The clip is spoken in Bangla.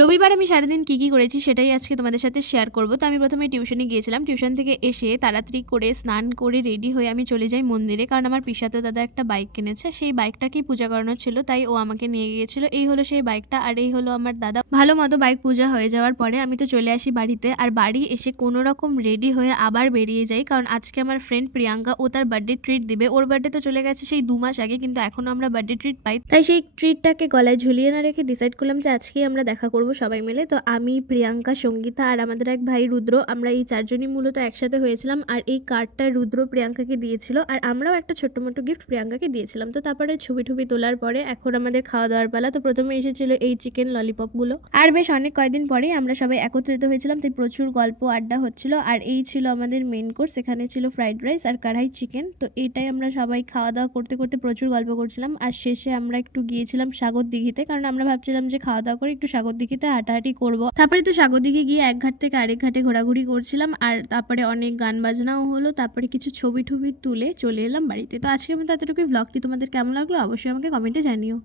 রবিবার আমি সারাদিন কী করেছি সেটাই আজকে তোমাদের সাথে শেয়ার করব। তো আমি প্রথমে টিউশনে গিয়েছিলাম। টিউশন থেকে এসে তাড়াতাড়ি করে স্নান করে রেডি হয়ে আমি চলে যাই মন্দিরে। কারণ আমার পিসাতো দাদা একটা বাইক কিনেছে। সেই বাইকটাকেই পূজা করানোর ছিল, তাই ও আমাকে নিয়ে গিয়েছিল। এই হলো সেই বাইকটা, আর এই হলো আমার দাদা। ভালো মতো বাইক পূজা হয়ে যাওয়ার পরে আমি তো চলে আসি বাড়িতে। আর বাড়ি এসে কোনো রকম রেডি হয়ে আবার বেরিয়ে যাই, কারণ আজকে আমার ফ্রেন্ড প্রিয়াঙ্কা ও তার বার্থডে ট্রিট দিবে। ওর বার্থডে তো চলে গেছে সেই 2 মাস আগে, কিন্তু এখনও আমরা বার্থডে ট্রিট পাই। তাই সেই ট্রিটটাকে গলায় ঝুলিয়ে না রেখে ডিসাইড করলাম যে আজকেই আমরা দেখা করব সবাই মিলে। তো আমি, প্রিয়াঙ্কা, সঙ্গীতা আর আমাদের এক ভাই রুদ্র, আমরা এই 4 জনই মূলত একসাথে হয়েছিলাম। আর এই কার্ডটা রুদ্র প্রিয়াঙ্কাকে দিয়েছিল, আর আমরাও একটা ছোট্ট মোটো গিফট প্রিয়াঙ্কাকে দিয়েছিলাম। তো তারপরে ছবি টবি তোলার পরে এখন আমাদের খাওয়া দাওয়ার পালা। তো প্রথমে এসেছিল এই চিকেন ললিপপগুলো, আর বেশ অনেক কয়েকদিন পরেই আমরা সবাই একত্রিত হয়েছিলাম, তাই প্রচুর গল্প আড্ডা হচ্ছিল। আর এই ছিল আমাদের মেন কোর্স, এখানে ছিল ফ্রাইড রাইস আর কড়াই চিকেন। তো এটাই আমরা সবাই খাওয়া দাওয়া করতে করতে প্রচুর গল্প করছিলাম। আর শেষে আমরা একটু গিয়েছিলাম সাগর দিঘিতে, কারণ আমরা ভাবছিলাম যে খাওয়া দাওয়া করে একটু সাগর দিঘিতে হাঁটাহাঁটি করবো। তারপরে তো সাগর দিঘি গিয়ে এক ঘাট থেকে আরেক ঘাটে ঘোরাঘুরি করছিলাম, আর তারপরে অনেক গান বাজনাও হলো। তারপরে কিছু ছবি টবি তুলে চলে এলাম বাড়িতে। তো আজকের মতো এতটুকুই। ব্লগটি তোমাদের কেমন লাগলো অবশ্যই আমাকে কমেন্টে জানিও।